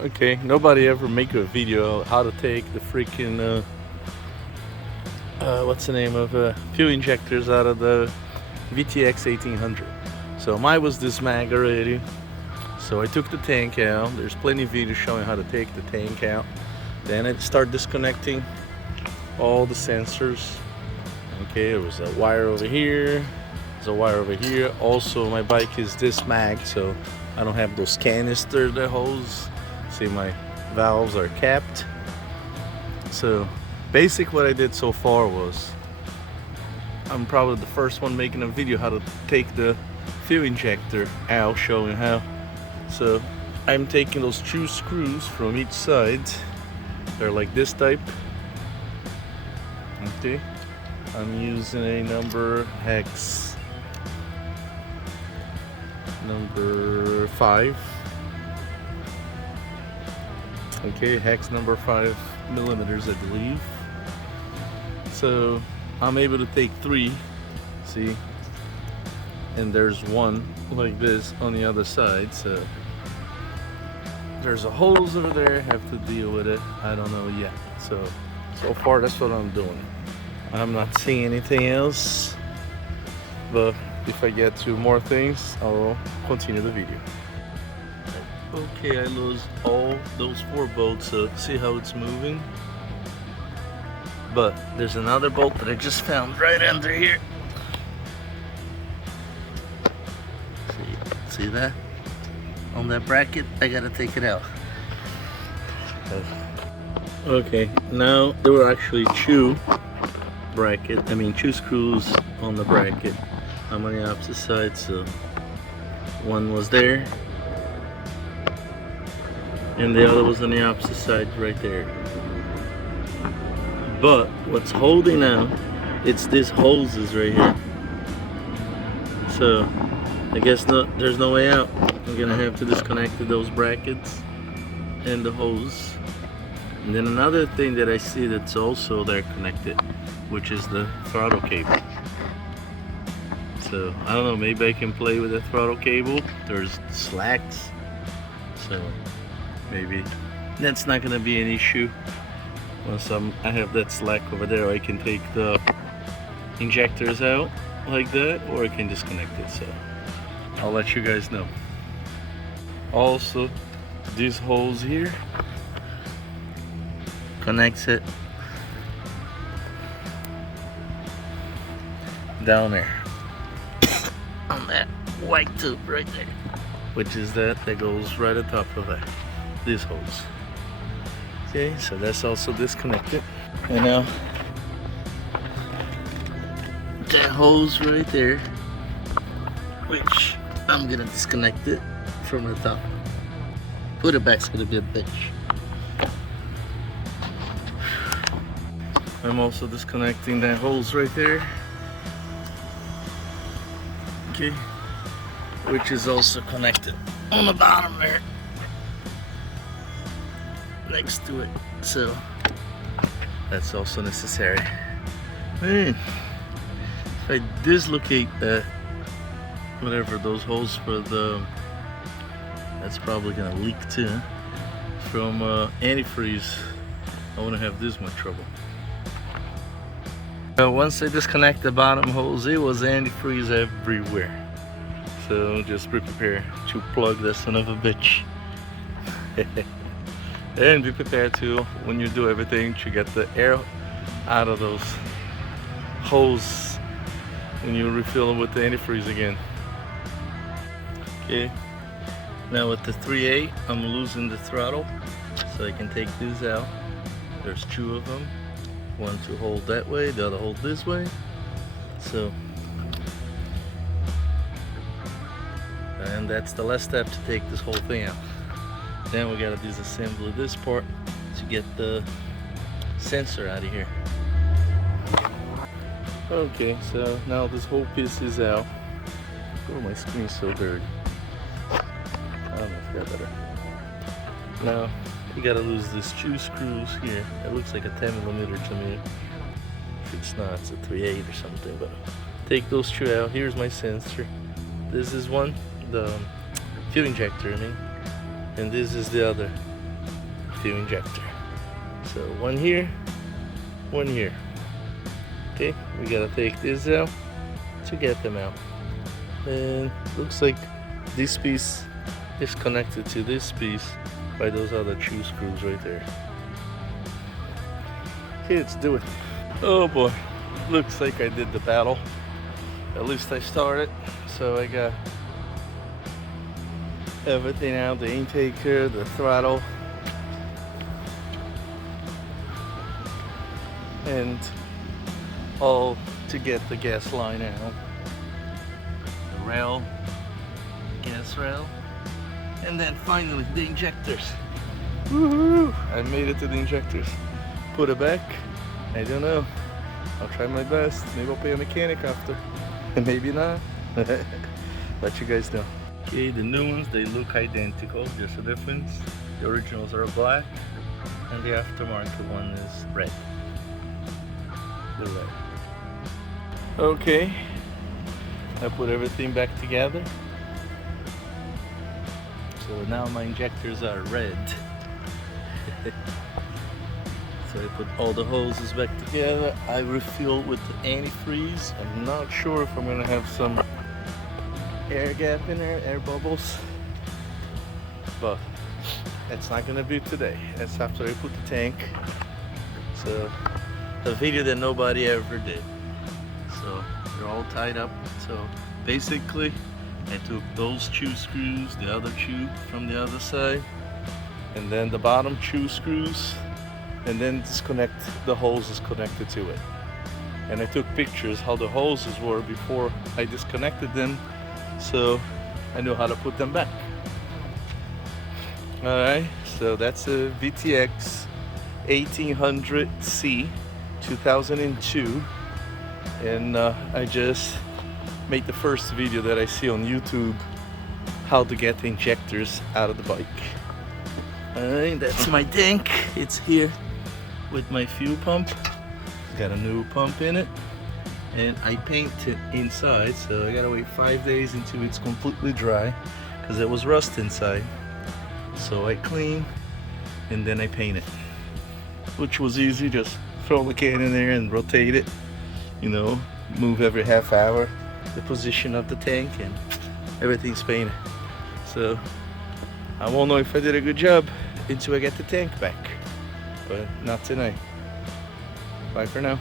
Okay, nobody ever make a video how to take the freaking what's the name of fuel injectors out of the VTX1800. So mine was this mag already. So I took the tank out. There's plenty of videos showing how to take the tank out. Then I start disconnecting all the sensors. Okay, there was a wire over here. There's a wire over here. Also, my bike is this mag, so I don't have those canisters that hose. See, my valves are capped. So basic what I did so far was, I'm probably the first one making a video how to take the fuel injector out, showing how. So I'm taking those two screws from each side. They're like this type. Okay, I'm using a hex number 5. Okay, hex number 5 millimeters, I believe. So I'm able to take 3, see, and there's one like this on the other side. So there's a holes over there, have to deal with it. I don't know yet. So far that's what I'm doing. I'm not seeing anything else, but if I get to more things, I'll continue the video. Okay, I lost all those 4 bolts, so see how it's moving? But there's another bolt that I just found right under here. See that? On that bracket, I gotta take it out. Okay, now there were actually 2 screws on the bracket. I'm on the opposite side, so one was there, and the other was on the opposite side right there. But what's holding out, it's these hoses right here. So I guess there's no way out. I'm gonna have to disconnect those brackets and the hose. And then another thing that I see that's also there connected, which is the throttle cable. So I don't know, maybe I can play with the throttle cable. There's slacks, so maybe that's not gonna be an issue. Once I have that slack over there, I can take the injectors out like that, or I can disconnect it. So I'll let you guys know. Also, these holes here connects it down there on that white tube right there, which is that goes right on top of that, these holes. Okay, so that's also disconnected. And now that hose right there, which I'm gonna disconnect it from the top. Put it back's gonna be a bitch. I'm also disconnecting that hose right there. Okay, which is also connected on the bottom there, next to it. So that's also necessary. Man, if I dislocate that, whatever those holes for the, that's probably gonna leak too, from antifreeze. I wouldn't have this much trouble. Once I disconnect the bottom hose, it was antifreeze everywhere. So just be prepared to plug this son of a bitch. And be prepared to, when you do everything, to get the air out of those holes when you refill them with the antifreeze again. Okay, now with the 3A, I'm losing the throttle, so I can take these out. There's 2 of them. One to hold that way, the other hold this way. So, and that's the last step to take this whole thing out. Then we gotta disassemble this part to get the sensor out of here. Okay, so now this whole piece is out. Oh, my screen's so dirty. I don't know if I got better. Now, you gotta lose these 2 screws here. It looks like a 10mm to me. If it's not, it's a 3/8 or something, but take those 2 out. Here's my sensor. This is one, the fuel injector, I mean. And this is the other. fuel injector. So one here, one here. Okay, we gotta take this out to get them out. And looks like this piece is connected to this piece by those other two screws right there. Okay, let's do it. Oh boy, looks like I did the battle. At least I started. So I got everything out, the intaker, the throttle, and all to get the gas line out. The rail, gas rail, and then finally the injectors. Woohoo! I made it to the injectors. Put it back. I don't know. I'll try my best. Maybe I'll pay a mechanic after. Maybe not. Let you guys know. Okay, the new ones, they look identical. Just a difference. The originals are black and the aftermarket one is red. The red. Okay, I put everything back together. So now my injectors are red. So I put all the hoses back together. I refill with the antifreeze. I'm not sure if I'm gonna have some air gap in there, air bubbles, but that's not gonna be today. That's after I put the tank. So the video that nobody ever did. So they're all tied up. So basically I took those two screws, the other two from the other side, and then the bottom two screws, and then disconnect the hoses connected to it. And I took pictures how the hoses were before I disconnected them, so I know how to put them back. Alright, so that's a VTX1800C 2002, and I just made the first video that I see on YouTube how to get the injectors out of the bike. Alright, that's my tank. It's here with my fuel pump. It's got a new pump in it, and I paint it inside, so I gotta wait 5 days until it's completely dry because there was rust inside. So I clean and then I paint it, which was easy. Just throw the can in there and rotate it, you know, move every half hour the position of the tank, and everything's painted. So I won't know if I did a good job until I get the tank back, but not tonight. Bye for now.